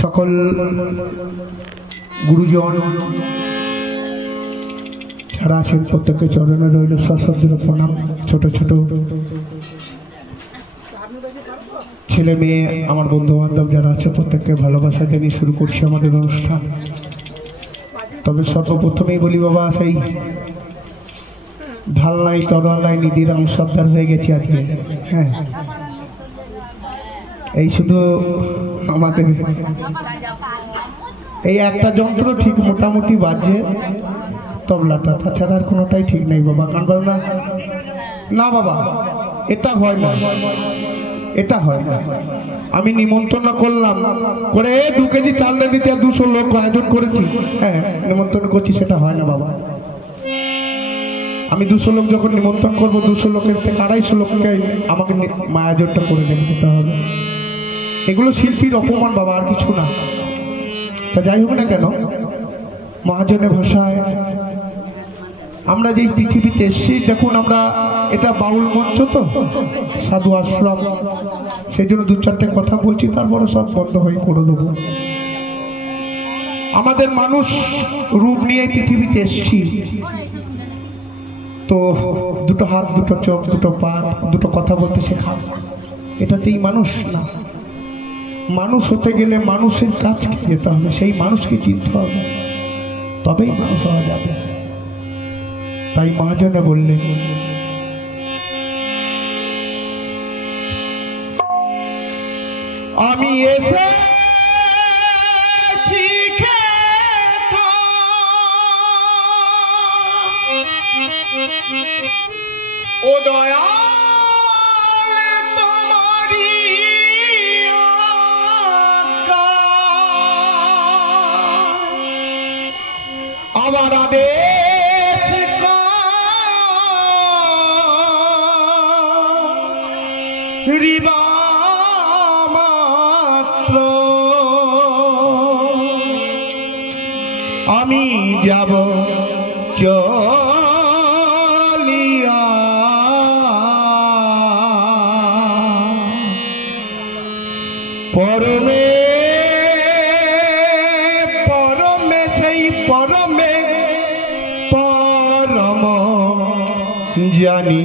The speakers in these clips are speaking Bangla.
সকল গুরুজন যারা আছেন প্রত্যেকের চরণে রইল সশ্রদ্ধ প্রণাম। ছোট ছোট ছেলে মেয়ে আমার বন্ধু বান্ধব যারা আছে প্রত্যেককে ভালোবাসা জানিয়ে শুরু করছি আমাদের অনুষ্ঠান। তবে সর্বপ্রথমেই বলি বাবা, সেই ঢাল নাই তরোয়াল নাই নিধির আমি সর্দার হয়ে গেছি আজকে। হ্যাঁ, এই শুধু আমাদের এই একটা যন্ত্র ঠিক মোটামুটি বাজছে, তবলাটা, তাছাড়া আর কোনোটাই ঠিক নেই বাবা। গান বাজনা না বাবা, এটা হয় না, এটা হয় না। আমি নিমন্ত্রণ করলাম করে 2 কেজি চাল দিতে 200 লোক আয়োজন করেছি। হ্যাঁ, নিমন্ত্রণ করছি, সেটা হয় না বাবা। আমি 200 লোক যখন নিমন্ত্রণ করবো, 200 লোকের থেকে 250 লোককে আমাকে আয়োজনটা করে দিতে হবে। এগুলো শিল্পীর অপমান বাবা, আর কিছু না। তা যাই হোক না কেন, মহাজনের ভাষায় আমরা যেই পৃথিবীতে এসেছি, দেখুন আমরা এটা বাউল মঞ্চ তো, সাধু আশ্রম, সেই জন্য 2-4টে কথা বলছি, তারপরে সব বন্ধ হয়ে করে দেবো। আমাদের মানুষ রূপ নিয়ে পৃথিবীতে এসেছি তো, 2 হাত, 2 চোখ, 2 পা, 2 কথা বলতে শেখা, এটাতেই মানুষ না। মানুষ হতে গেলে মানুষের কাছে যেতে হবে, সেই মানুষকে চিনতে হবে, তবেই মানুষ হওয়া যাবে। তাই মহাজনে বললেন, আমি এসে ও দয়া তোমারি আমার আদেশ রিবা মাত্র আমি যাব চলিয়া, পরমে পরমে সেই পরমে পরম জানি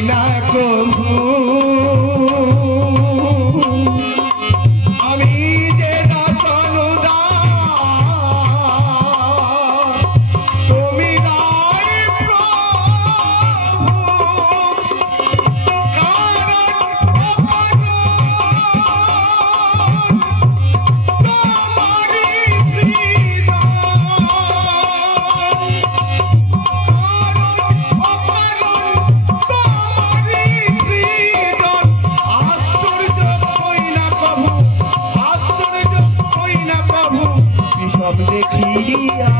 না কভু আমি যে দাসনুদার তুমি নাই প্রভু দেখিয়া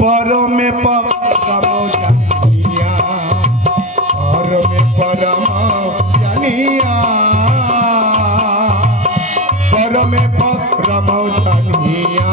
পরমে পরম জানিয়া পরমে পরম জানিয়া পরমে পরম জানিয়া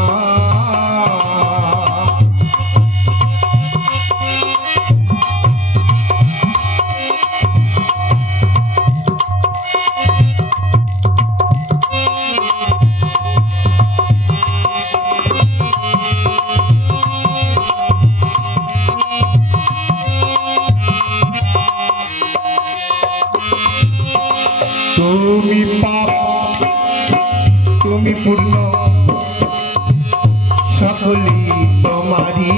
তুমি পাপ তুমি পূর্ণ সকলি তোমারি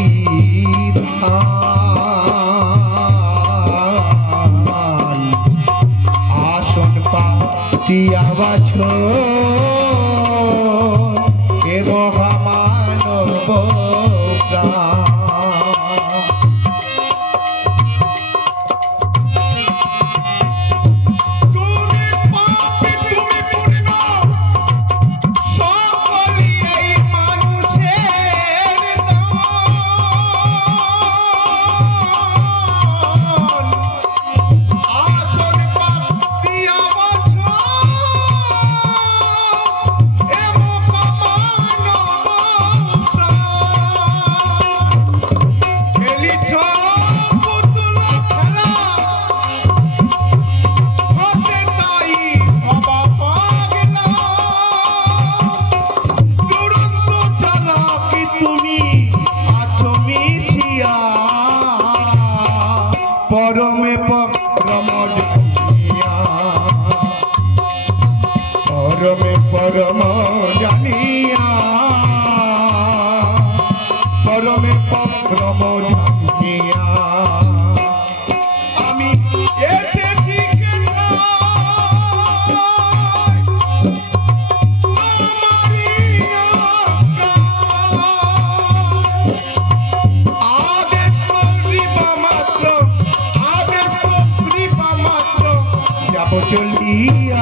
ধান আসন পাতিয়া বাছ এ মহামানব প্রাণ পরমে পরম জানিয়া পরমে পরম জানিয়া পরমে পরম জানিয়া আমি এসেছি চলিয়া